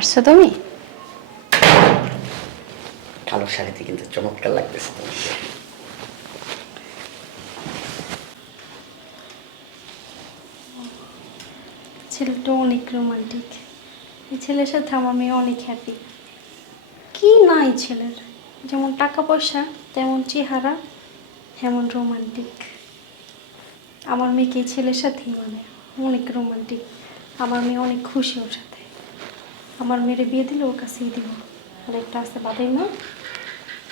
আসছো তুমি? কালো শাড়িতে কিন্তু চমৎকার লাগতেছে তোমাকে। ছেলেটা অনেক রোমান্টিক এই ছেলের সাথে আমার মেয়ে অনেক হ্যাপি কি নাই ছেলের? যেমন টাকা পয়সা তেমন চেহারা এমন রোমান্টিক আমার মেয়েকে এই ছেলের সাথেই মানে অনেক রোমান্টিক আমার মেয়ে অনেক খুশি সাথে। আমার মেয়ের বিয়ে দিলে ওর কাছেই দিব। আর একটা আছে বাদাই মা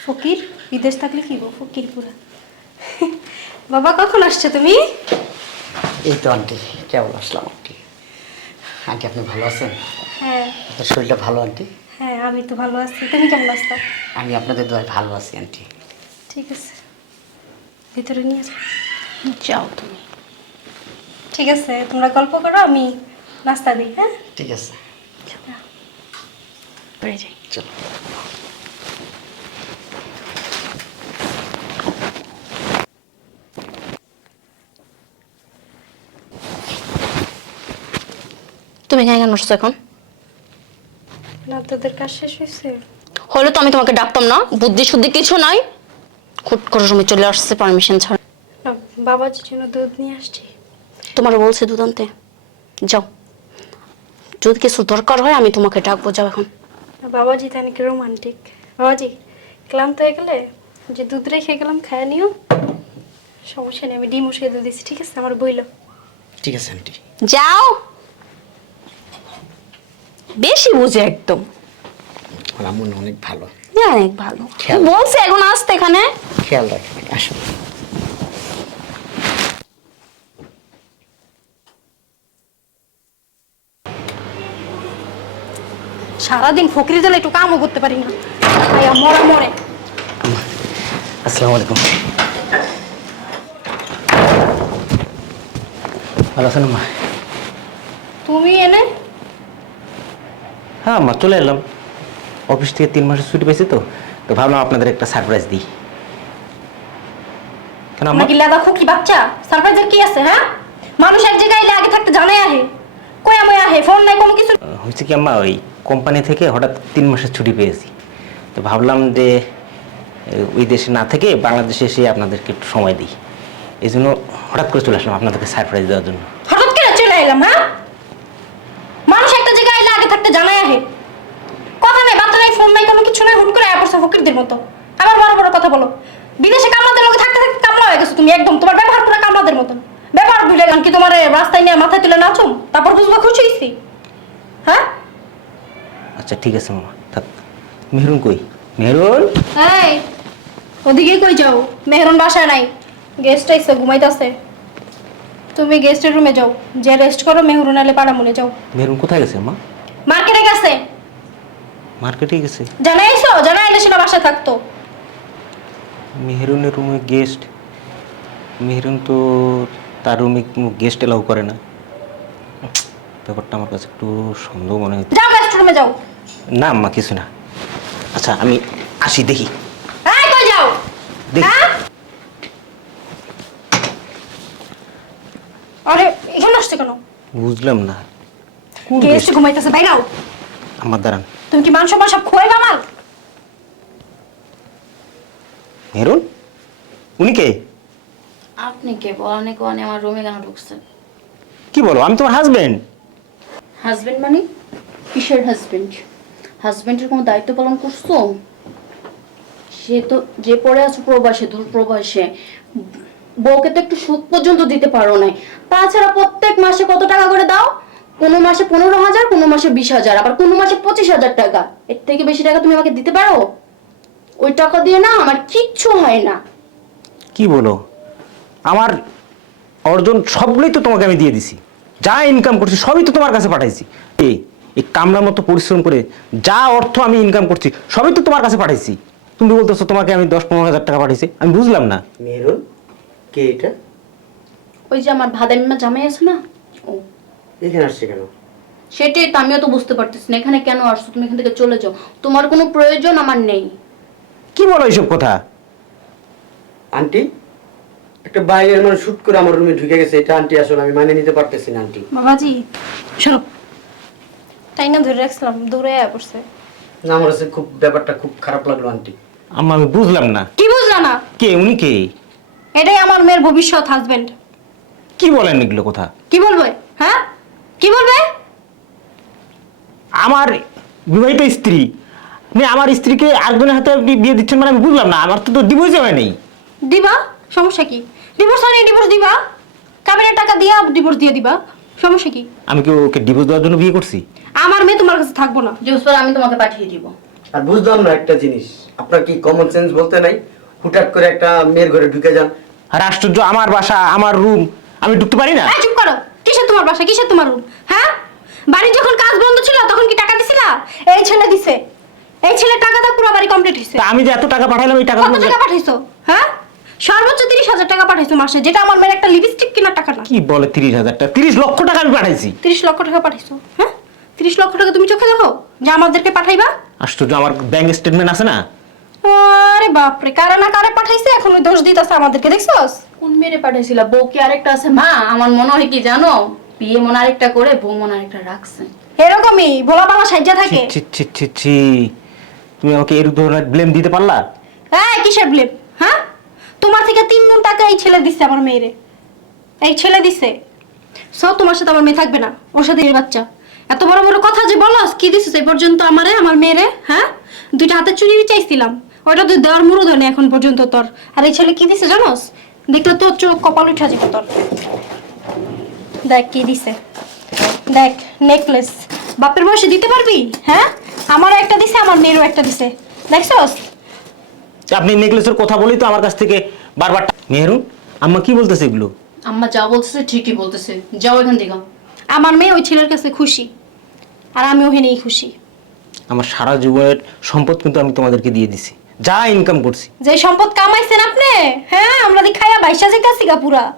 ফকির বিদেশ থাকলে কি গো? ফকির পুরা। বাবা কখন আসছো তুমি? এই তো আন্টি কেমন আসলাম আন্টি। আন্টি আপনি ভালো আছেন? হ্যাঁ। আপনার শরীরটা ভালো আন্টি? হ্যাঁ আমি তো ভালো আছি। তুমি কেমন আছো? আমি আপনাদের দোয়ায় ভালো আছি আন্টি। ঠিক আছে। ভিতরে নিয়ে যাও। যাও তুমি। ঠিক আছে তোমরা গল্প করো আমি নাস্তা দিই হ্যাঁ? ঠিক আছে। পড়ে যাই। চলো। তুমি এখানে কেন আসছো এখন? না তোদের কাজ শেষ হয়েছে। হলে তো আমি তোমাকে ডাকতাম না। বুদ্ধি শুদ্ধি কিছু নাই। খুট করে রুমে চলে আসছে পারমিশন ছাড়া। না বাবাজির জন্য দুধ নিয়ে আসছি। তোমার বলছে দুধ আনতে। যাও। যদি কিছু দরকার হয় আমি তোমাকে ডাকবো যাও এখন। বাবাজি তো অনেক রোমান্টিক। বাবাজি ক্লান্ত হয়ে গেলে যে দুধ রেখে গেলাম খায় নিও। সমস্যা নেই আমি ডিমও সেদ্ধ দিচ্ছি ঠিক আছে? আমার বইলো। ঠিক আছে আন্টি। যাও। বেশি বুঝে একদম। আমার মন অনেক ভালো। অনেক ভালো। বলছে এখন আসতে এখানে। খেয়াল রাখবেন আসুন সারাদিন ফকরি দিলে একটু কামও করতে পারি না। আয়া মরা মরে। আসসালামু আলাইকুম। ভালো আছেন মা তুমি এনে? হ্যাঁ মা চলে এলাম। অফিস থেকে তিন মাসের ছুটি পেয়েছি তো তো ভাবলাম আপনাদের একটা সারপ্রাইজ দিই। কেন আমরা কি লাদা খুকি বাচ্চা? সারপ্রাইজের কি আছে হ্যাঁ? মানুষ এক জায়গায় আগে থাকতে জানাই আহে। কই আমি আহে ফোন নাই কোনো কিছু হয়েছে কি আম্মা ওই কোম্পানি থেকে হঠাৎ তিন মাসের ছুটি পেয়েছি। তো ভাবলাম যে, ওই দেশে না থেকে বাংলাদেশে এসে আপনাদেরকে একটু সময় দিই। এই জন্য হঠাৎ করে চলে আসলাম আপনাদেরকে সারপ্রাইজ দেওয়ার জন্য। হঠাৎ করে চলে এলাম হ্যাঁ? মানুষ একটা জায়গায় আগে থাকতে জানাই আহে। কথা নেই, বার্তা নাই ফোন নাই, কোনো কিছু নাই, হুট করে পড়ছে ফকিরদের মতো। আবার বড় বড় কথা বলো। বিদেশে কামলাদের লোক থাকতে থাকতে কামলা হয়ে গেছো তুমি একদম, তোমার ব্যবহার পুরো কামলাদের মতন। ব্যবহার ভুলে গেলাম কি তোমার রাস্তায় নিয়ে মাথায় তুলে নাচুম তারপর বুঝব খুশি হয়েছি হ্যাঁ আচ্ছা ঠিক আছে মামা থাক। মেহরুন কই? মেহরুন? এই ওদিকে কই যাও? মেহরুন বাসায় নাই। গেস্ট আইসে ঘুমাইতেছে। তুমি গেস্টের রুমে যাও। যে রেস্ট করো মেহরুন আলে পাড়া মনে যাও। মেহরুন কোথায় গেছে মা? মার্কেটে গেছে। মার্কেটে গেছে? জানাই আইসো জানাই আইলে সেটা বাসায় থাকতো। মেহরুনের রুমে গেস্ট মেহরুন তো তার রুমে গেস্ট এলাও করে না। ব্যাপারটা আমার কাছে একটু সন্দেহ মনে হচ্ছে। যাও গেস্ট রুমে যাও। না আম্মা কিছু না। আচ্ছা আমি আসি দেখি। এই কই যাও? দেখি। হ্যাঁ? আরে এখানে আসছে কেন? বুঝলাম না। কোন গেস্ট ঘুমাইতেছে? বাইরাও আমার দাঁড়ান। তুমি কি মাংস মাংস খোয়াইবা আমার? মেহরুন উনি কে? আপনি কে? বলানি কোয়ানি আমার রুমে কেন ঢুকছেন? কি বলো? আমি তোমার হাজবেন্ড হাজবেন্ড মানে? কিসের হাজবেন্ড হাজবেন্ডের কোনো দায়িত্ব পালন করছ? সে তো যে পড়ে আছো প্রবাসে দূর প্রবাসে, বউকে তো একটু সুখ পর্যন্ত দিতে পারো নাই। তাছাড়া প্রত্যেক মাসে কত টাকা করে দাও? কোনো মাসে পনেরো হাজার, কোনো মাসে বিশ হাজার, আবার কোনো মাসে পঁচিশ হাজার টাকা। এর থেকে বেশি টাকা তুমি আমাকে দিতে পারো? ওই টাকা দিয়ে না আমার কিচ্ছু হয় না। কি বলো? আমার অর্জন সবগুলোই তো তোমাকে আমি দিয়ে দিছি। যা ইনকাম করছি সবই তো তোমার কাছে পাঠাইছি। এই এই কামড়ার মতো পরিশ্রম করে যা অর্থ আমি ইনকাম করছি সবই তো তোমার কাছে পাঠাইছি। তুমি বলতেছো তোমাকে আমি দশ পনেরো হাজার টাকা পাঠাইছি আমি বুঝলাম না। কে এটা? ওই যে আমার ভাদাইমা জামাই আছে না? ও। এখানে আসছে কেন? সেটাই তো আমিও তো বুঝতে পারতেছি না এখানে কেন আসছো? তুমি এখান থেকে চলে যাও। তোমার কোনো প্রয়োজন আমার নেই। কি বলো এইসব কথা? আন্টি একটা বাইরের মানুষ শুট করে আমার রুমে ঢুকে গেছে এটা আন্টি আসলে আমি মানে নিতে পারতেছি না আন্টি। বাবাজি শোনো তাই না ধরে রাখছিলাম দৌড়ে পড়ছে। না আমার কাছে খুব ব্যাপারটা খুব খারাপ লাগল আন্টি। আম্মা আমি বুঝলাম না। কি বুঝলা না? কে উনি কে? এটাই আমার মেয়ের ভবিষ্যৎ হাজবেন্ড কি বলেন এগুলো কথা? কি বলবে? হ্যাঁ? কি বলবে? আমার বিবাহিত স্ত্রী। আমার স্ত্রীকে আরেকজনের হাতে আপনি বিয়ে দিচ্ছেন মানে আমি বুঝলাম না আমার তো তো ডিভোর্স হয় নেই। দিবা? সমস্যা কি? ডিভোর্স হয়নি ডিভোর্স দিবা? কাবিনের টাকা দিয়া ডিভোর্স দিয়ে দিবা? সমস্যা কি? আমি কি ওকে ডিভোর্স দেওয়ার জন্য বিয়ে করছি? আমার মেয়ে তোমার কাছে থাকব না। ডিভোর্স পর আমি তোমাকে পাঠিয়ে দিব। আর বুঝলাম না একটা জিনিস। আপনার কি কমন সেন্স বলতে নাই? হুটাট করে একটা মেয়ের ঘরে ঢুকে যান। আর আশ্চর্য আমার বাসা আমার রুম আমি ঢুকতে পারি না? এই চুপ করো। কিসের তোমার বাসা? কিসের তোমার রুম হ্যাঁ? বাড়ির যখন কাজ বন্ধ ছিল তখন কি টাকা দিছিলা? এই ছেলে দিছে। এই ছেলে টাকাটা পুরো বাড়ি কমপ্লিট হয়েছে তা আমি যে এত টাকা পাঠাইলাম এই টাকা কত টাকা পাঠাইছো? হ্যাঁ? সর্বোচ্চ তিরিশ হাজার টাকা পাঠাইছো মাসে যেটা আমার মেয়ের একটা লিপস্টিক কেনার টাকা না। কি বলে তিরিশ হাজার টাকা? তিরিশ লক্ষ টাকা আমি পাঠাইছি। তিরিশ লক্ষ টাকা পাঠাইছো হ্যাঁ? তিরিশ লক্ষ টাকা তুমি চোখে দেখো যে আমাদেরকে পাঠাইবা? আশ্চর্য আমার ব্যাংক স্টেটমেন্ট আছে না? আরে বাপরে কারা না কারে পাঠাইছে? এখন ওই দোষ দিতেছে আমাদেরকে দেখছস? কোন মেরে পাঠাইছিল? বউ কি আরেকটা আছে? মা আমার মনে হয় কি জানো? বিয়ে মনে আরেকটা করে বউ মনে আরেকটা রাখছে। এরকমই ভোলা পালা সাজ্জা থাকে। ছি ছি ছি ছি। তুমি আমাকে এর ধরনের ব্লেম দিতে পারলা? হ্যাঁ কিসের ব্লেম হ্যাঁ? তোমার থেকে তিন গুণ টাকা এই ছেলে দিচ্ছে আমার মেয়েরে। এই ছেলে দিচ্ছে সব তোমার সাথে আমার মেয়ে থাকবে না। ওর সাথে এর বাচ্চা। এত বড় বড় কথা যে বলস কি দিছিস? এই পর্যন্ত আমারে, আমার মেয়েরে হ্যাঁ? দুইটা হাতে চুরি চাইছিলাম। ওইটা তুই দেওয়ার মুরো দেয় এখন পর্যন্ত তোর। আর এই ছেলে কি দিছে জানোস? দেখলে তোর চোখ কপাল উঠা যাবে তোর। দেখ কি দিছে। দেখ নেকলেস বাপের বয়সে দিতে পারবি? হ্যাঁ? আমারও একটা দিছে, আমার মেয়েরও একটা দিছে। দেখছস? আপনি নেকলেসের কথা বলেই তো আমার কাছ থেকে বারবার টা- আম্মা কি বলতেছে এগুলো? আম্মা যা বলতেছে ঠিকই বলতেছে। যাও এখান থেকে। আমার মেয়ে ওই ছেলের কাছে খুশি। আর আমি ওখানেই খুশি। আমার সারা জীবনের সম্পদ কিন্তু আমি তোমাদেরকে দিয়ে দিছি। যা ইনকাম করছি। যে সম্পদ কামাইছেন আপনি হ্যাঁ আমরা দি খায়া বাইশা যেতেছি গা পুরা।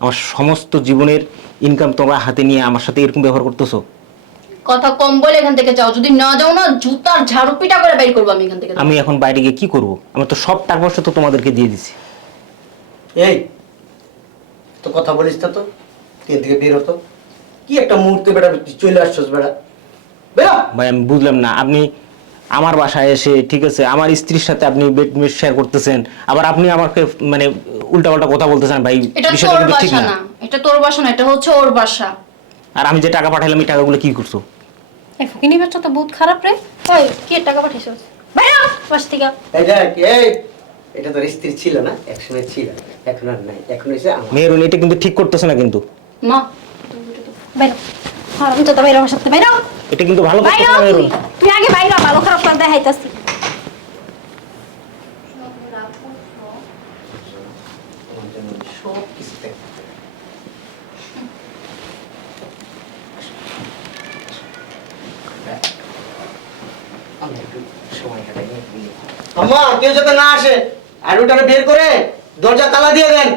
আমার সমস্ত জীবনের ইনকাম তোমরা হাতে নিয়ে আমার সাথে এরকম ব্যবহার করতেছো? কথা কম বলে এখান থেকে যাও। যদি না যাও না জুতার ঝাড়ু পিটা করে বের করব আমি এখান থেকে। আমি এখন বাইরে গিয়ে কি করব? আমার তো সব টাকা পয়সা তো তোমাদেরকে দিয়ে দিছি। এই তো কথা বলিস না তো? এর থেকে বের হতো কি একটা মুহূর্তে বেটা চলে আসছস বেটা? বেরো ভাই আমি বুঝলাম না। আপনি আমার বাসায় এসে ঠিক আছে আমার স্ত্রীর সাথে আপনি বেড শেয়ার করতেছেন। আবার আপনি আমাকে মানে উল্টাপাল্টা কথা বলতেছেন ভাই এটা তোর বাসা না। না। এটা তোর বাসা না এটা হচ্ছে ওর বাসা। আর আমি যে টাকা পাঠাইলাম এই টাকাগুলো কি করছ? এই ফকিনি বাচ্চা তো বহুত খারাপ রে। ওই কি টাকা পাঠাইছ বাইরে বাস থেকে এই দেখ এই এটা তোর স্ত্রী ছিল না একসময় ছিল এখন আর নাই এখন হয়েছে আমার। মেয়ের এটা কিন্তু ঠিক করতেছে না কিন্তু। মা বাইরে হারাম তো বাইরে আমার সাথে বাইরে এটা কিন্তু ভালো না মেরুন। তুই আগে বাইরে ভালো খারাপ করে দেখাইতাছি তোমার জন্য সব কিছু ত্যাগ করতে হবে। আমি একটু সময় কাটাই নিয়ে ঘুমিয়ে। আম্মা কেউ যাতে না আসে আর ওটাকে বের করে দরজা তালা দিয়ে দেন।